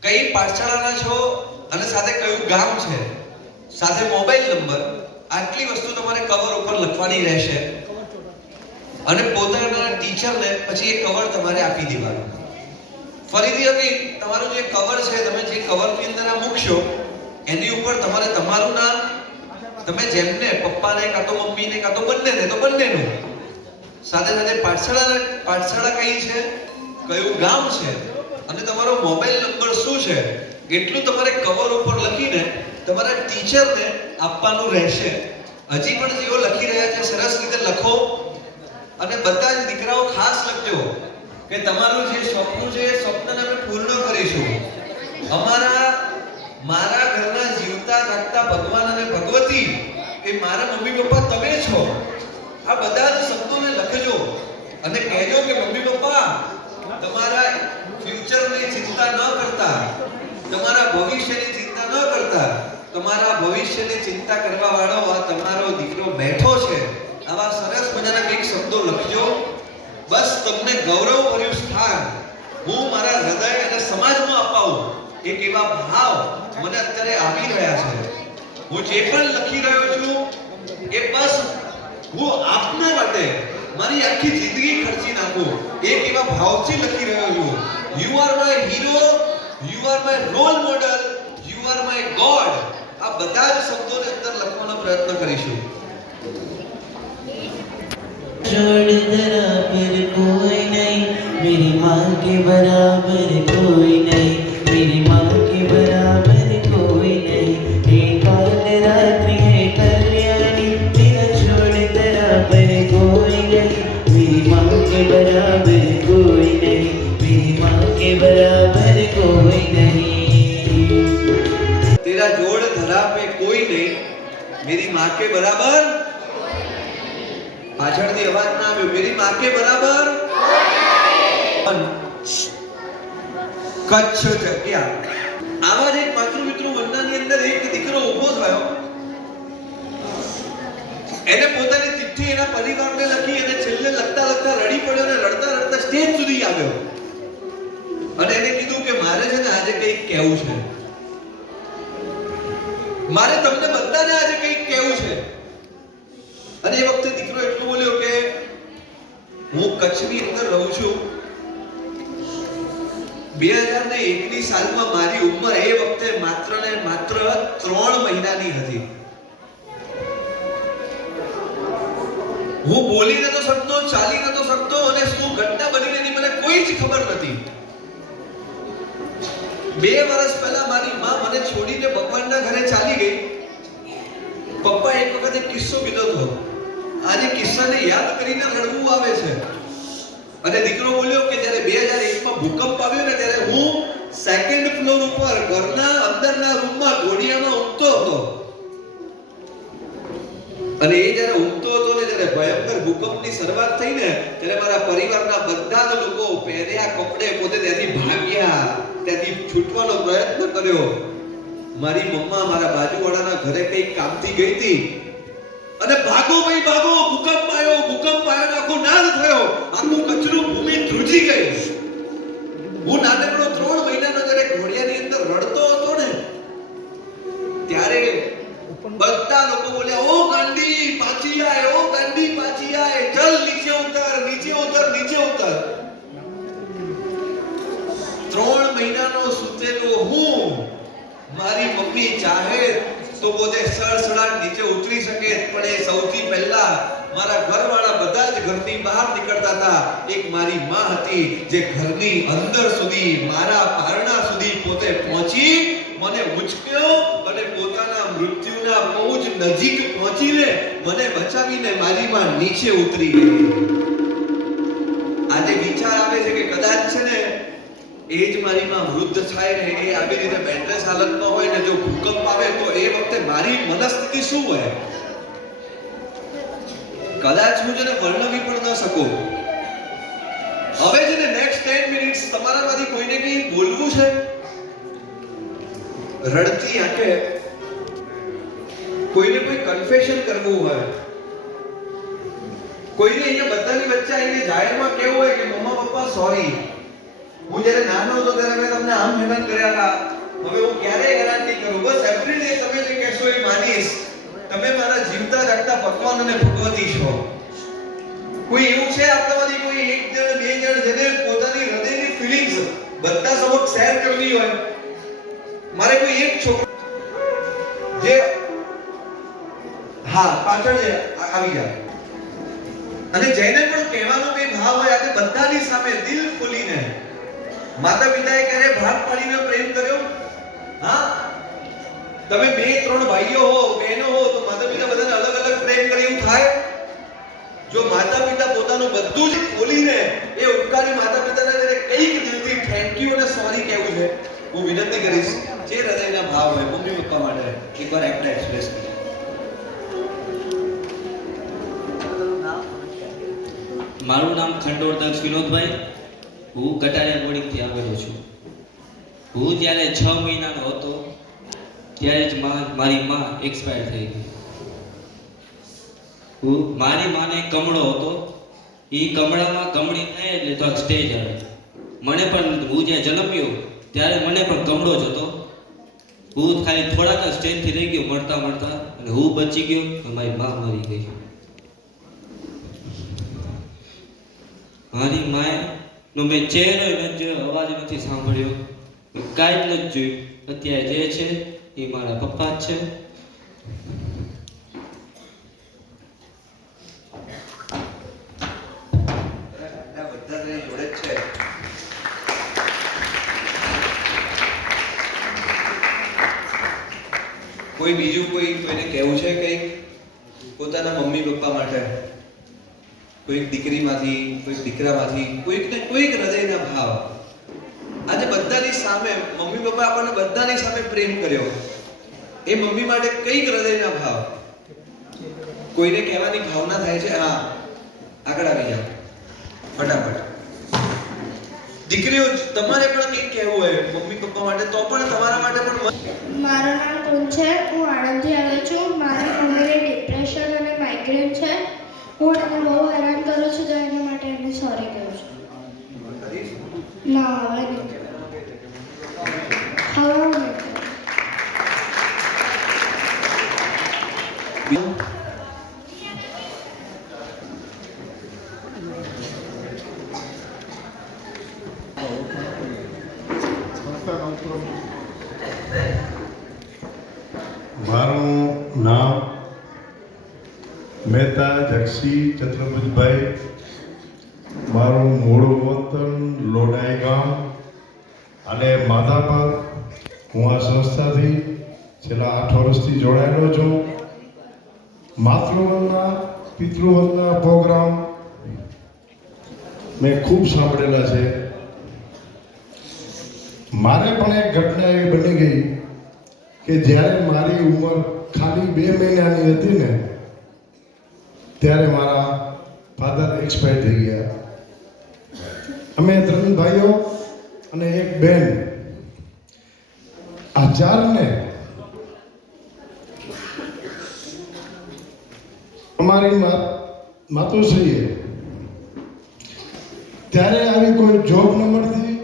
કઈ પાઠશાળાના છો અને સાથે કયું ગામ છે, સાથે મોબાઈલ નંબર, આટલી વસ્તુ તમારે કવર ઉપર લખવાની રહેશે અને પોતાના ટીચરને પછી એ કવર તમારે આપી દેવાનું. ફરીથી હવે તમારું જે કવર છે તમે જે કવરની અંદર આ મૂકશો એની ઉપર તમારે તમારું નામ, તમે જેમને પપ્પાને કાં તો મમ્મીને કાં તો બંનેને તો બંનેનું, સાથે સાથે પાઠશાળા કઈ છે, કયું ગામ છે અને તમારો મોબાઈલ નંબર શું છે એટલું તમારે કવર ઉપર લખીને તમારા ટીચરને આપવાનું રહેશે. હજી પણ જેઓ લખી રહ્યા છે સરસ રીતે લખો અને બધા જ દીકરાઓ ખાસ લખજો કે તમારું જે સ્વપ્ન છે એ સ્વપ્નને અમે પૂર્ણ કરીશું. મારા ઘરના જીવતા જાગતા ભગવાન અને ભગવતી એ મારા મમ્મી પપ્પા તમે છો. આ બધા જ શબ્દોને લખજો અને કહેજો કે મમ્મી પપ્પા તમારા ફ્યુચરની ચિંતા ન કરતા, તમારા ભવિષ્યની ચિંતા ન કરતા, તમારા ભવિષ્યની ચિંતા કરવા વાળો આ તમારો દીકરો બેઠો છે. આવા સરસ મજાના કંઈક શબ્દો લખજો. બસ તમને ગૌરવભર્યું સ્થાન હું મારા હૃદય અને સમાજમાં અપાવું એક એવા ભાવ મને અત્યારે આવી રહ્યા છે. હું જે પણ લખી રહ્યો છું એ બસ હું આપને માટે મારી આખી જિંદગી ખર્ચી નાખું એક એવા ભાવથી લખી રહ્યો છું. You are my hero, you are my role model, you are my God. આ બધા જ શબ્દોને અંદર લખવાનો પ્રયત્ન કરીશું. छोड़ धरा पर कोई नहीं मेरी माँ के बराबर कोई नहीं मेरी माँ के बराबर कोई नहीं एक काल रात्रि है कल्याणी तेरा छोड़ धरा पर कोई नहीं मेरी माँ के बराबर कोई नहीं मेरी माँ के बराबर कोई नहीं तेरा जोड़ धरा पे कोई नहीं मेरी माँ के बराबर. પાછળથી અવાજ ના આવ્યો. મેરી માં કે બરાબર કચ્છ જગ્યા. આવા જ એક માતૃ મિત્રો એને પોતાની ચિઠ્ઠી એના પરિવારને લખી અને છેલ્લે લખતા લખતા રડી પડ્યો અને રડતા રડતા સ્ટેજ સુધી આવ્યો અને એને કીધું કે મારે છે ને આજે કંઈક કહેવું છે, મારે તમને બધાને આજે કંઈક કહેવું છે. અને એ વખતે દીકરો એટલું બોલ્યો કે હું કચ્છની અંદર રહું છું. 2001ની સાલમાં મારી ઉંમર એ વખતે માત્ર ને માત્ર 3 મહિનાની હતી. હું બોલી નતો શકતો, ચાલી નતો શકતો અને શું ઘટના બની એની મને કોઈ જ ખબર નથી. 2 વર્ષ પહેલા મારી માં મને છોડીને ભગવાનના ઘરે ચાલી ગઈ. પપ્પા એક વખત એક કિસ્સો કીધો હતો. આજે કિસ્સાને યાદ કરીને રડવું આવે છે. અને દીકરો બોલ્યો કે જ્યારે 2001માં ભૂકંપ આવ્યો ને ત્યારે હું 2nd ફ્લોર ઉપર ઘરના અંદરના રૂમમાં ઘોડિયામાં ઊંઘતો હતો. અને એ જ્યારે ઊંઘતો હતો ને ત્યારે ભયંકર ભૂકંપની શરૂઆત થઈ ને ત્યારે મારા પરિવારના બધા જ લોકો પહેર્યા કપડે પોતે ત્યાંથી ભાગ્યા, ત્યાંથી છૂટવાનો પ્રયત્ન કર્યો. મારી મમ્મા મારા બાજુવાળાના ઘરે કંઈક કામથી ગઈ હતી અને ભાગો ભાઈ ભાગો, ભૂકંપ આવ્યો, આખો નાશ થયો, આખું કચરું ભૂમિ ધ્રુજી ગઈ. હું નાનકડો 3 મહિનાનો જ્યારે ઘોડિયાની અંદર રડતો હતો ને ત્યારે બધા લોકો બોલ્યા, ઓ ગાંડી પાછી આય, ઓ ગાંડી પાછી આય, ચલ નીચે ઉતર, નીચે ઉતર, નીચે ઉતર. 3 મહિનાનો સૂતેલો હું, મારી મમ્મી ચાહે તો પોતે સડસડાટ નીચે ઉતરી શકે, પણ એ સૌથી પહેલા મારા ઘરવાળા બધા જ ઘરની બહાર નીકળતા હતા. એક મારી માં હતી જે ઘરની અંદર સુધી, મારા પારણા સુધી પોતે પહોંચી મને ઉચક્યો અને પોતાના મૃત્યુના બહુ જ નજીક પહોંચીને મને બચાવીને મારી માં નીચે ઉતરી ગઈ. આજે વિચાર આવે છે કે કદાચ છે ને એ જ મારી માં વૃદ્ધ થાય ને એ આવી રીતે બેડરેસ હાલતમાં હોય ને જો ભૂકંપ આવે તો એ વખતે મારી મનસ્થિતિ શું હોય કદાચ હું જેને વર્ણવી પણ ન શકું. હવે છે ને નેક્સ્ટ 10 મિનિટ્સ તમારામાંથી કોઈને કંઈ બોલવું છે, રડતી આંખે કોઈને કોઈ કન્ફેશન કરવું હોય, કોઈને અહીંયા બધાની વચ્ચે આવીને જાહેરમાં કહેવું હોય કે મમ્મા પપ્પા સોરી, હું જ્યારે નાનો હતો ત્યારે મેં તમને આમ હેરાન કર્યા હતા, હવે હું ક્યારેય હેરાન નહીં કરું, બસ એવરી ડે તમે જે કહેશો એ માનીશ, તમે મારા જીવતા જાગતા ભગવાન અને ભગવતી છો. કોઈ એવું છે આપણામાંથી કોઈ 1 જણ 2 જણ જેને પોતાની હૃદયની ફીલિંગ્સ બધા સમક્ષ શેર કરવી હોય? મારે કોઈ એક છોકરો જે હા પાછળ આવી જાય અને જેને પણ કહેવાનો કોઈ ભાવ હોય આજે બધાની સામે દિલ ખોલીને માતા પિતાએ ક્યારે ભાગ પાડીને પ્રેમ કર્યો? હા, તમે 2-3 ભાઈઓ હો, બહેનો હો તો માતા પિતા બધાને અલગ અલગ પ્રેમ કરે એવું થાય? જો માતા પિતા પોતાનું બધું જ ખોલીને એ ઉપકારી માતા પિતાને કંઈક દિલથી થેન્ક યુ અને સોરી કહેવું છે, હું વિનંતી કરીશ જે હૃદયના ભાવ હોય મમ્મી પપ્પા માટે એકવાર એક્ટ એક્સપ્રેસ કરો. મારું નામ ખંડોળદાસ વિનોદભાઈ, હું કટારિયા બોડીથી આવેલો છું. હું જ્યારે 6 મહિનાનો હતો ત્યારે જ મારી માં એક્સપાયર થઈ ગઈ. મારી માને કમળો હતો, એ કમળામાં કમળી થાય એટલે તો સ્ટેજ આવે. મને પણ હું જ્યાં જન્મ્યો ત્યારે મને પણ કમળો જ હતો. હું ખાલી થોડાક સ્ટેજથી રહી ગયો મળતા મળતા અને હું બચી ગયો અને મારી માં મરી ગઈ. મારી માનો મેં ચહેરો નથી જોયો, અવાજ નથી સાંભળ્યો, કાંઈ જ નથી જોયું. અત્યારે જે છે એ મારા પપ્પા જ છે. કોઈ બીજું કોઈને કહેવું છે કંઈક પોતાના મમ્મી પપ્પા માટે? કોઈક દીકરીમાંથી, કોઈક દીકરામાંથી, કોઈકને કોઈક હૃદયના ભાવ. આજે બધાની સામે મમ્મી પપ્પા આપણને બધાની સામે પ્રેમ કર્યો, એ મમ્મી માટે કઈક હૃદયના ભાવ કોઈને કહેવાની ભાવના થાય છે? હા, આગળ આવી જાઓ ફટાફટ. દીકરીઓ તમારે પણ કંઈક કહેવું હોય મમ્મી પપ્પા માટે તો પણ તમારા માટે પણ. મારું નામ તરુણ છે. હું આણંદથી આવી છું. મારી મમ્મીને ડિપ્રેશન અને માઇગ્રેન છે. હું એને બહુ હેરાન કરું છું, તો એના માટે એને સોરી કહું છું. ના, હવે નહીં. હવે હું નહીં કરું. મારું નામ મહેતા જગસી ચંદ્રભુજભાઈ, મારું મૂળ વતન લોડાઈ ગામ અને માધાપર. હું આ સંસ્થાથી છેલ્લા 8 વર્ષથી જોડાયેલો છું. માતૃવંદના પિતૃવંદના પ્રોગ્રામ મેં ખૂબ સાંભળેલા છે. મારે પણ એક ઘટના એવી બની ગઈ કે જ્યારે મારી ઉંમર ખાલી 2 મહિનાની હતી ને, ત્યારે મારા ફાધર એક્સપાયર થઈ ગયા. અમે 3 ભાઈઓ અને એક બેન, આ 4ને અમારી માતુશ્રીએ ત્યારે આવી કોઈ જોબ ન મળતી,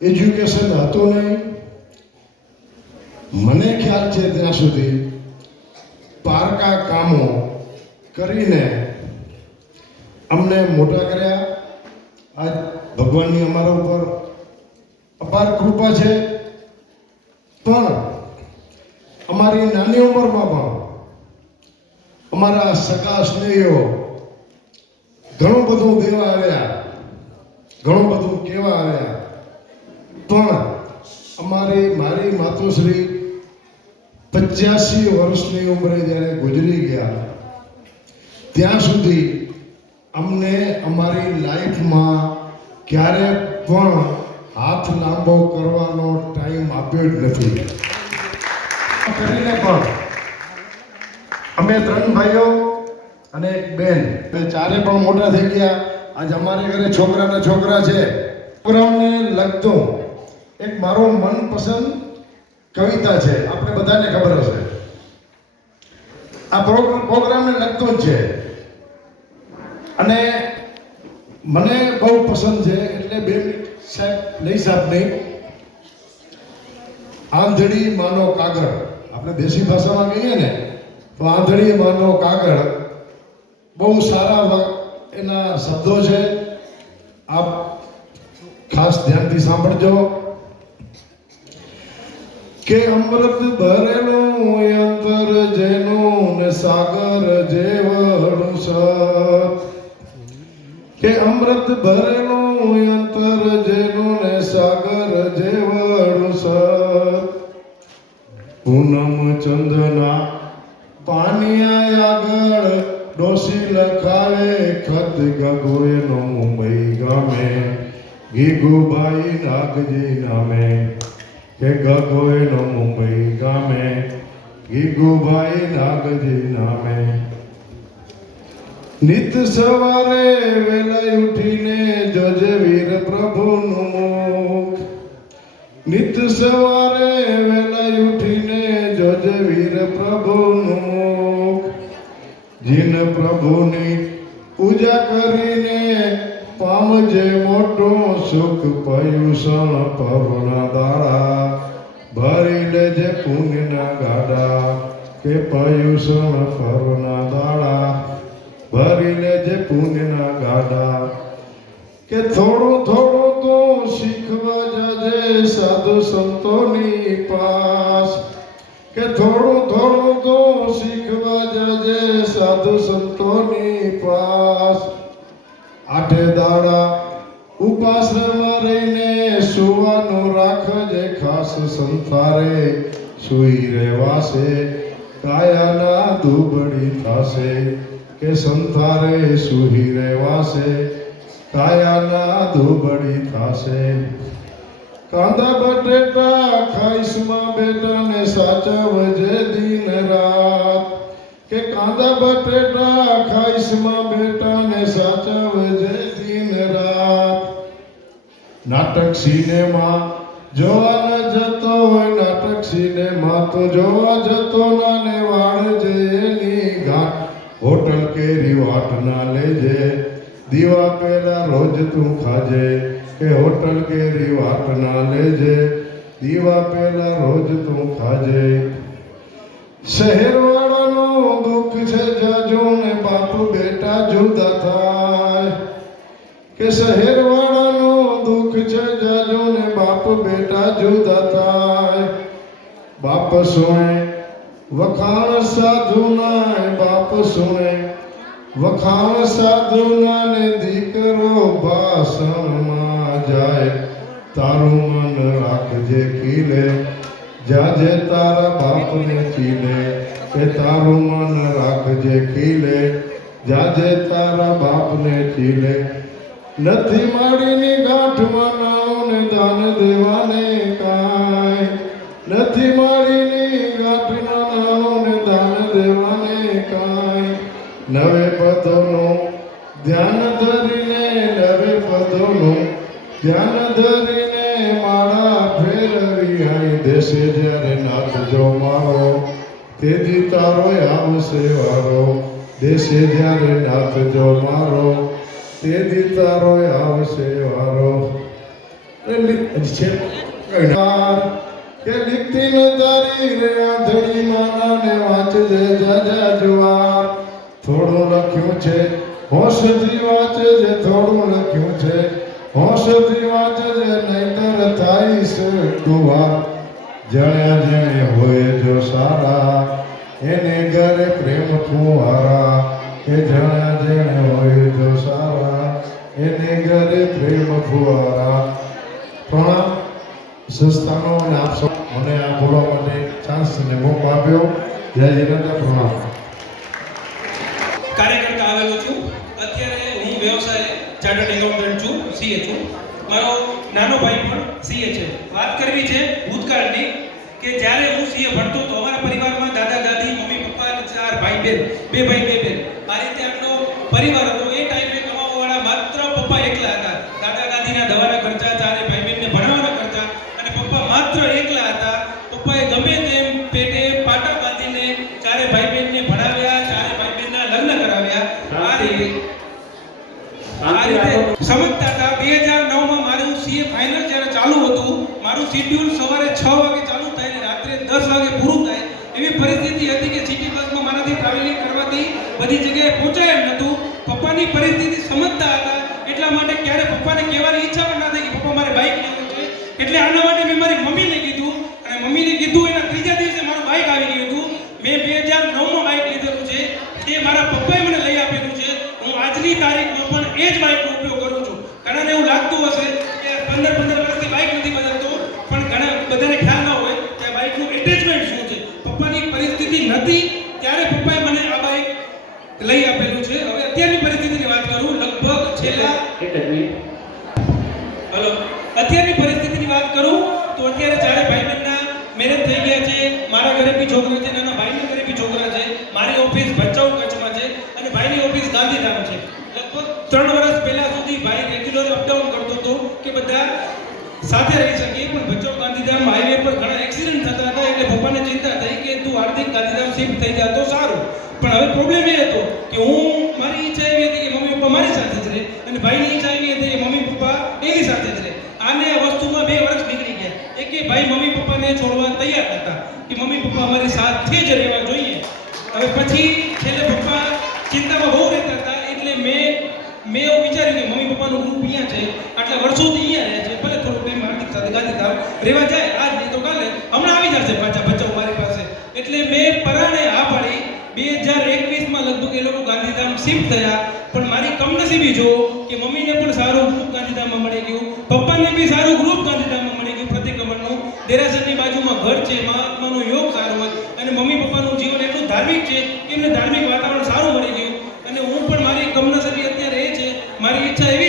એજ્યુકેશન હતું નહીં. મને ખ્યાલ છે ત્યાં સુધી પારકા કામો કરીને અમને મોટા કર્યા. આજ ભગવાનની અમારા ઉપર અપાર કૃપા છે. પણ અમારી નાની ઉંમરમાં પણ અમારા સગા સ્નેહીઓ ઘણું બધું દેવા આવ્યા, ઘણું બધું કહેવા આવ્યા, પણ મારી માતુશ્રી 85 વર્ષની ઉંમરે જ્યારે ગુજરી ગયા, ત્યાં સુધી અમને અમારી લાઈફમાં ક્યારે પણ હાથ લાંબો કરવાનો ટાઈમ આપ્યો જ નથી. કરીને પણ અમે 3 ભાઈઓ અને એક બેન, ચારે પણ મોટા થઈ ગયા. આજ અમારે ઘરે છોકરાના છોકરા છે. પ્રોગ્રામને લગતું એક મારો મનપસંદ કવિતા છે, આપણે બધાને ખબર હશે. આ પ્રોગ્રામને લગતું જ છે અને મને બહુ પસંદ છે. એટલે 2 મિનિટ સાહેબ લઈ સાહેબ નહીં. આંધળી માનો કાગળ, આપણે દેશી ભાષામાં કહીએ ને તો આંધળી માનો કાગળ, બહુ સારા એના શબ્દો છે. આપ ખાસ ધ્યાનથી સાંભળજો કે અમૃત ભરેલું અંતર જેનું ને સાગર જેવડું સત, કે અમૃત ભરેલું અંતર જેનું ને સાગર જેવડું સત. પૂનમ ચંદના પાનિયા આગળ ડોસી લખાવે ખત ગગોએનો મુંબઈ ગામે, ગીગુભાઈ નાગજી નામે, કે ગગોએનો મુંબઈ ગામે, ગીગુભાઈ નાગજી નામે. નિત સવારે વેલા ઉઠીને જજે વીર પ્રભુનું મુખ, નિત સવારે વેલા ઉઠીને જજે વીર પ્રભુનું મુખ. જીન પ્રભુની પૂજા કરીને પામજે મોટું સુખ, પયુષણ પર્વના દાડા ભરી લેજે પુણ્યના ગાડા, કે પયુષણ પર્વના દાડા ભરી લેજે પુણ્યના ગાડા. કે થોડું થોડું તો શીખવા જાજે સાધુ સંતોની પાસ, કે થોડું થોડું તો શીખવા જાજે સાધુ સંતોની પાસ. 8 દાડા ઉપાસમાં રહીને સુવાનું રાખજે ખાસ, સંસારે સુઈ રહેવાશે કાયાના દુબળી થાશે, કે સંસારે સુઈ રહેવાશે કાયાના દુબળી થાશે. કાંદા બટેટા ખાઈશમાં બેટાને સાચવજે દિન રાત, કે કાંદા બટેટા ખાઈશમાં બેટાને સાચવજે દિન રાત. નાટક સિનેમા જોવા ન જતો હોય, નાટક રક્ષીને માતું જોવા જતો નાને વાળજે એની ગાંઠ હોટલ કેરી વાટ ના લેજે દીવા પેલા રોજ તું ખાજે કે હોટલ કેરી વાટ ના લેજે દીવા પેલા રોજ તું ખાજે શહેર વાળાનું દુઃખ છે જાજુ ને બાપ બેટા જુદા થાય કે શહેર વાળાનું દુઃખ છે જાજુ ને બાપ બેટા જુદા થાય બાપ સુણે વખાણ સાધુના બાપ સુણે વખાણ સાધુના ને દીકરો ભાષણમાં જાય તારું મન રાખજે ખીલે જાજે તારા બાપને ચીલે કે તારું મન રાખજે ખીલે જાજે તારા બાપને ચીલે નથી માડીની ગાંઠમાં નાઓને દાન દેવાને કાંઈ નથી માડીની ગાંઠમાં નાઓને દાન દેવાને કાંઈ નવે પદોનું ધ્યાન ધરીને નવે પદોનું ધ્યાન ધરીને માળા ફેરવી અહીં દેશે જ્યારે નાથ જો મારો તેજી તારો આવશે વારો દેશે જ્યારે નાથ જો મારો તેદી તારો આવશે વારો કે લીખતી ન તારી રે આંધળી માનાને વાંચજે જાજા જુવાર થોડું લખ્યું છે હોશથી વાંચજે થોડું લખ્યું છે હોશથી વાંચજે નહીંતર થાઈશ ટુવાર જણ્યા જેણે હોય જો સારા એને ઘરે પ્રેમ ફુવારા કે જણા જેણે હોય જો સારા એને ઘરે પ્રેમ ફુવારા પ્રણામ સંસ્થાનો અને આપ સૌ મને આ બોલવા માટે ચાન્સ અને મોકો આપ્યો જય જીનેન્દ્ર પ્રણામ કાર્યકર્તા આવેલો છું અત્યારે હું વ્યવસાય ચાર્ટર્ડ એકાઉન્ટન્ટ છું સીએ છું મારો નાનો ભાઈ પણ સીએ છે વાત કરવી છે ભૂતકાળની કે જ્યારે હું સીએ ભણતો તો અમારા પરિવારમાં દાદા દાદી મમ્મી પપ્પા અને 4 ભાઈ બેન 2 ભાઈ 2 બેન આ રીતે આટલો પરિવાર હતો એ ટાઈમે કમાવાવાળા માત્ર પપ્પા એકલા હતા દાદા દાદીના દવાના ખર્ચા 4 ભાઈ બહેનને ભણાવવાના ખર્ચા અને પપ્પા માત્ર એકલા હતા પપ્પાએ ગમે તેમ પેટે પાટા બાંધીને 4 ભાઈ બહેનને ભણાવ્યા 4 ભાઈ બહેનના લગ્ન કરાવ્યા આ રીતે સમજતા હતા 2009માં મારું સીએ ફાઇનલ જ્યારે ચાલુ હતું મારું શેડ્યુલ સવારે 6 વાગે ચાલુ થાય અને રાત્રે 10 વાગે પૂરું થાય એવી પરિસ્થિતિ હતી કે સિટી બસમાં મારાથી ટ્રાવેલિંગ કરવાથી બધી જગ્યાએ પહોંચાય એમ નહોતું પપ્પાની પરિસ્થિતિ સમજતા હતા એટલા માટે ક્યારે પપ્પાને કહેવાની ઈચ્છા પણ ના થઈ કે પપ્પા મારે બાઇક લેવું છે એટલે આના માટે મેં મારી મમ્મીને કીધું અને મમ્મીને કીધું એના ત્રીજા દિવસે મારું બાઇક આવી ગયું હતું મેં 2009માં બાઇક લીધેલું છે તે મારા પપ્પાએ મને લઈ આપેલું છે હું આજની તારીખમાં પણ એ જ બાઇકનો ઉપયોગ કરું છું ઘણાને એવું લાગતું હશે કે 15 વર્ષથી બાઇક નથી બદલતો પણ ઘણા બધાને ખ્યાલ ન હોય કે આ બાઇકનું એટેચમેન્ટ શું છે પપ્પાની પરિસ્થિતિ નથી ત્યારે પપ્પાએ મને આ બાઇક લઈ આપેલું છે હવે અત્યારની પરિસ્થિતિની વાત કરું લગભગ છેલ્લા અત્યારની પરિસ્થિતિની વાત કરું તો અત્યારે 4 ભાઈ બહેનના મેરેજ થઈ ગયા છે મારા ઘરે બી છોકરા છે નાના ભાઈના ઘરે બી છોકરા છે મારી ઓફિસ ભચાઉ કચ્છમાં છે અને ભાઈની ઓફિસ ગાંધીધામ છે લગભગ 3 વર્ષ પહેલા સુધી ભાઈ રેગ્યુલર અપડાઉન કરતો હતો કે બધા સાથે રહી શકીએ પણ ભચાઉ ગાંધીધામ હાઈવે પર ઘણા એક્સિડન્ટ થતા હતા એટલે પપ્પાને ચિંતા થઈ કે તું હાર્દિક ગાંધીધામ શિફ્ટ થઈ જા તો સારું પણ હવે પ્રોબ્લેમ એ હતો કે હું મારી ઈચ્છા એવી હતી કે મમ્મી પપ્પા મારી સાથે જ રહે અને ભાઈની ઈચ્છા એવી હતી કે મમ્મી પપ્પા એની સાથે જ રહે આને આ વસ્તુમાં 2 વર્ષ નીકળી ગયા કે ભાઈ મમ્મી પપ્પાને છોડવા તૈયાર હતા કે મમ્મી પપ્પા અમારી સાથે જ રહેવા જોઈએ હવે પછી છેલ્લે પપ્પા ચિંતામાં બહુ રહેતા હતા એટલે મેં એવું વિચાર્યું કે મમ્મી પપ્પાનું ગ્રુપ અહીંયા છે આટલા વર્ષોથી અહીંયા રહે છે ભલે થોડો ટાઈમ હાર્દિક સાથે ગાંધીધામ રહેવા જાય આજ નહીં તો કાલે હમણાં આવી જશે પાછા બચ્ચાઓ મારી પાસે એટલે મેં પરાણે હા પાડી 2021માં લગભગ એ લોકો ગાંધીધામ શિફ્ટ થયા પણ મારી કમનસીબી જો કે મમ્મીને પણ સારું ગ્રુપ ગાંધીધામમાં મળી ગયું પપ્પાને બી સારું ગ્રુપ ગાંધીધામમાં મળી ગયું પ્રતિક્રમણનું દેરાસરની બાજુમાં ઘર છે મહાત્માનો યોગ સારો હોય અને મમ્મી પપ્પાનું જીવન એટલું ધાર્મિક છે કે એમને ધાર્મિક વાતાવરણ સારું મળી ગયું અને હું પણ મારી કમનસીબી અત્યારે એ છે મારી ઈચ્છા એવી